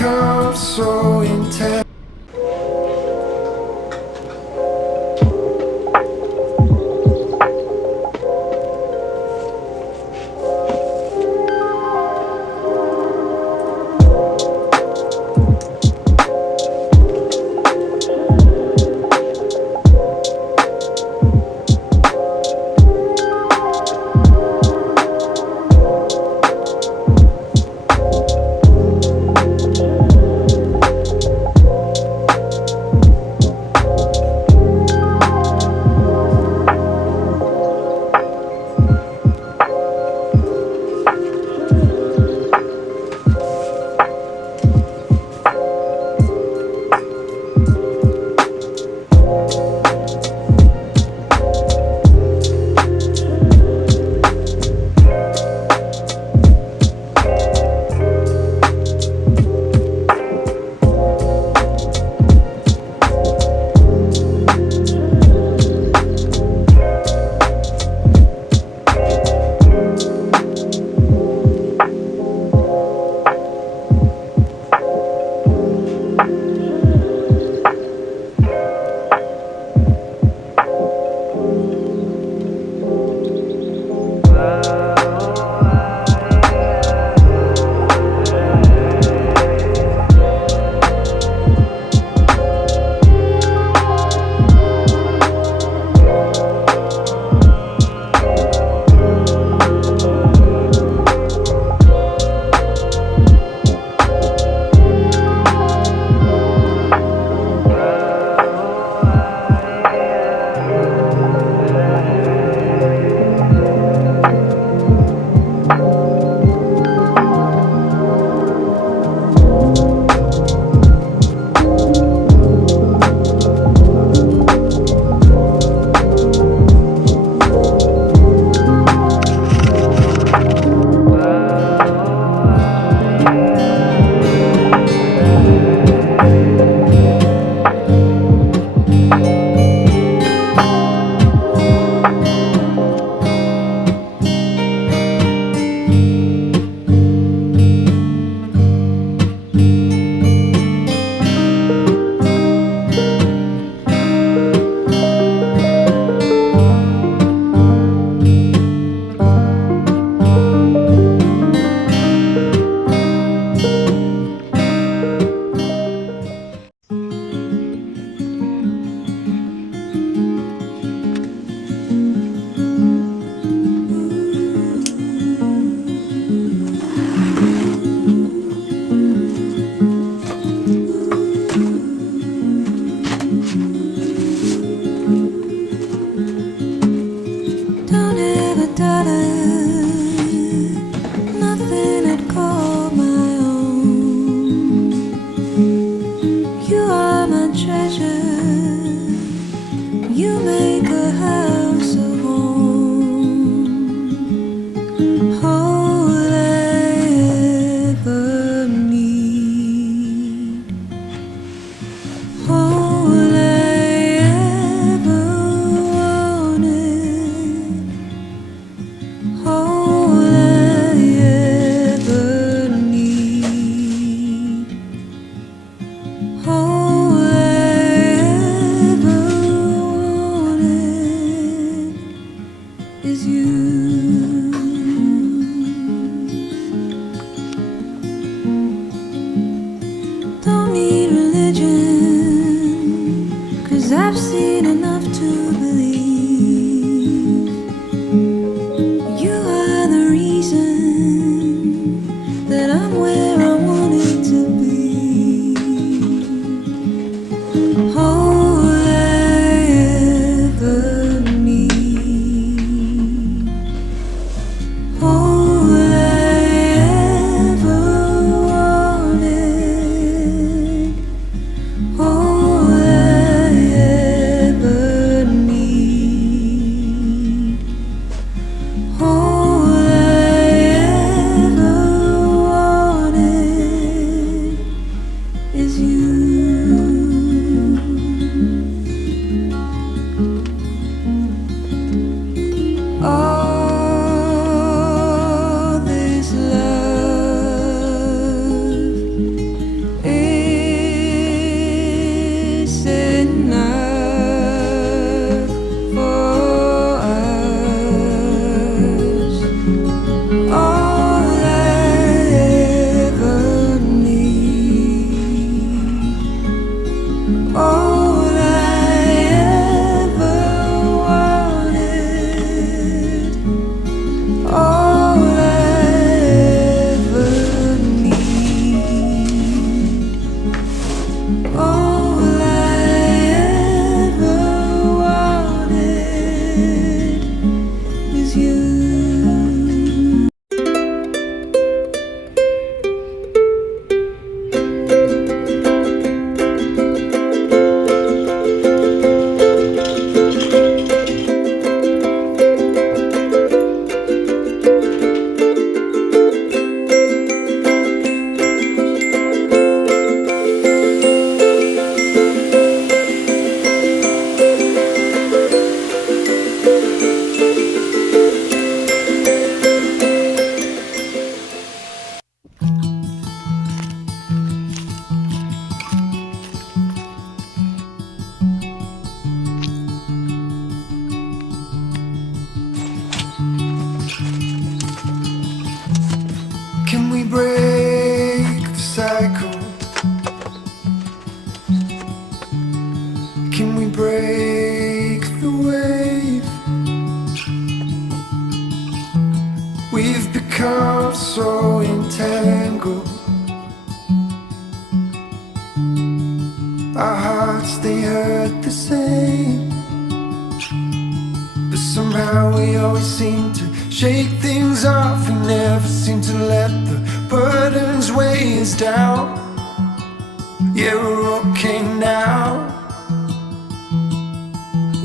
become so intense. become so entangled. Our hearts, they hurt the same, but somehow we always seem to shake things off. We never seem to let the burdens weigh us down. Yeah, we're okay now.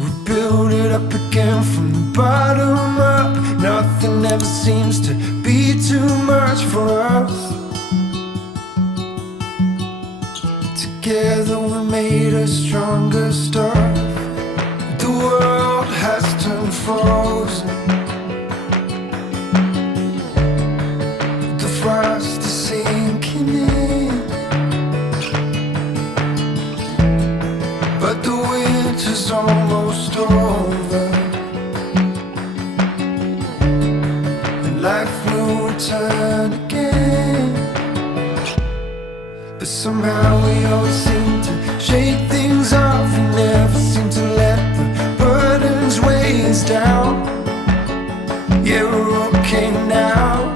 We build it up again from the bottom up. Nothing ever seems to be too much for us. Together we made a stronger start. The world has turned frozen. The frost is sinking in, but the winter's almost over, and life will return again. But somehow we always seem to shake things off. We never seem to let the burdens weigh us down. Yeah, we're okay now.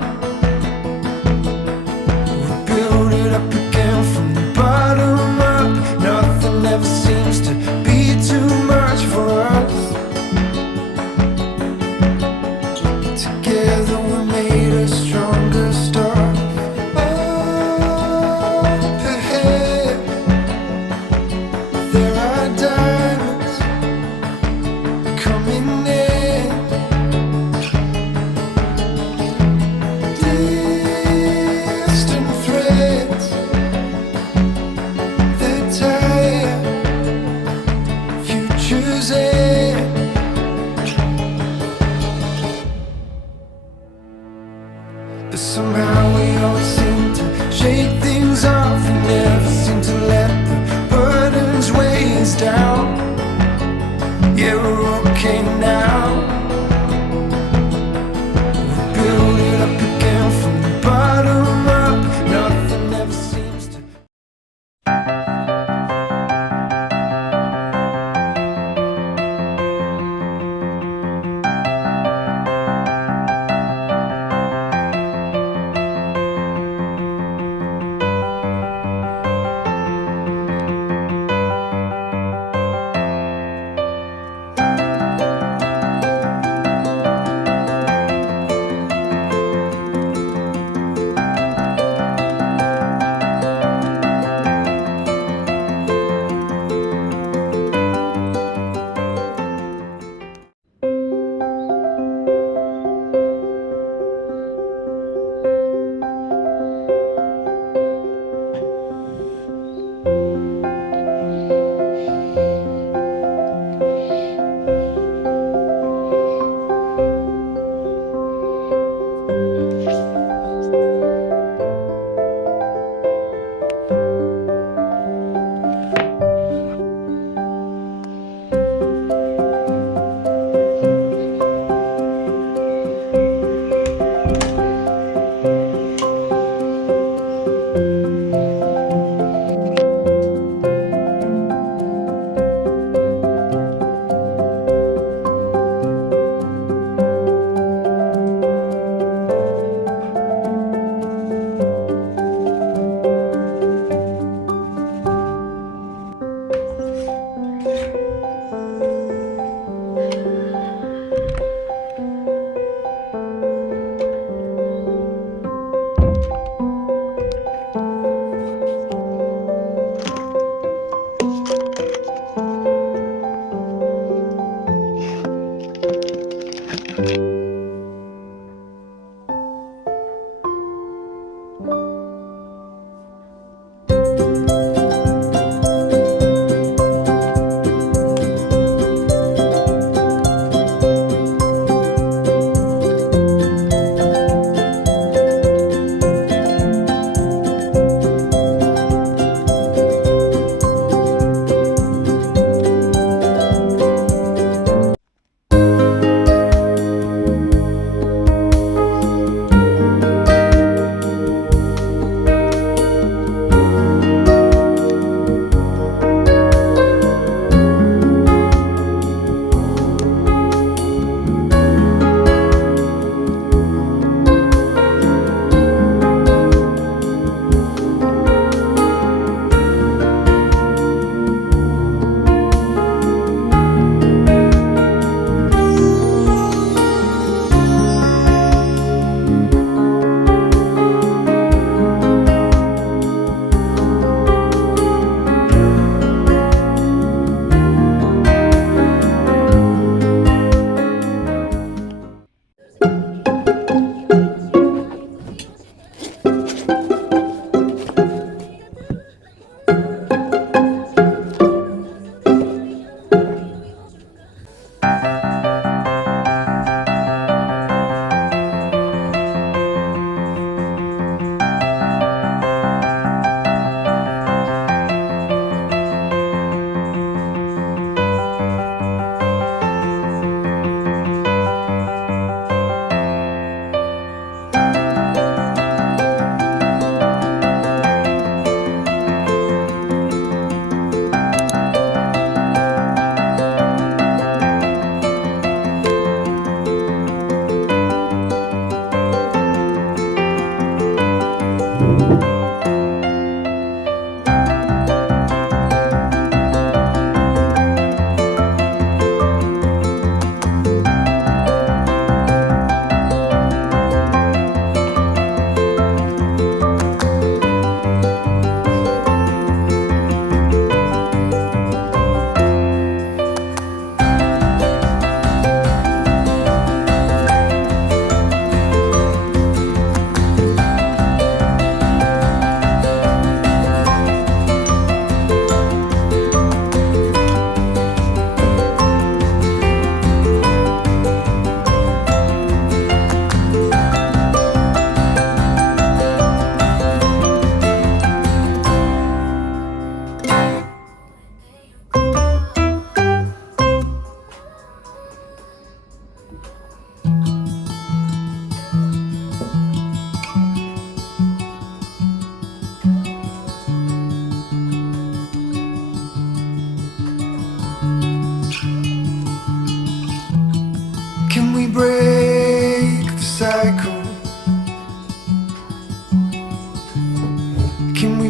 We build it up again from the bottom up. Nothing ever seems to be too much for us. Together we made a stronger start. But somehow we always seem to shake things off. We never seem to let the burdens weigh us down. Yeah, we're okay now. We build it up again from the bottom up. Nothing ever seems to.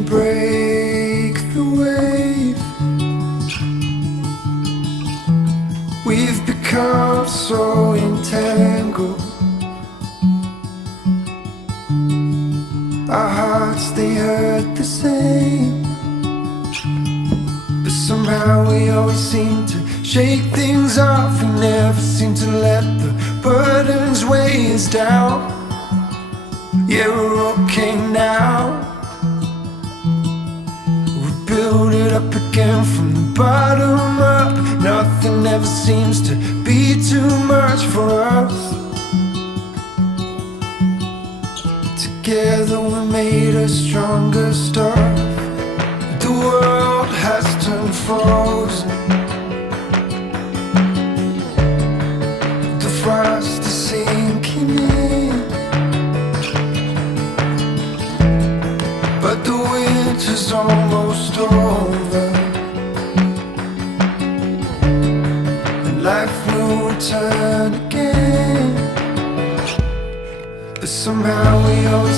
break the wave. We've become so entangled. Our hearts, they hurt the same, but somehow we always seem to shake things off. We never seem to let the burdens weigh us down. Yeah, we're okay now. We build it up again from the bottom up. Nothing ever seems to be too much for us. Together we made a stronger start. The world has turned frozen. The frost is sinking in, but the winter's almost over, and life will return again. But somehow we always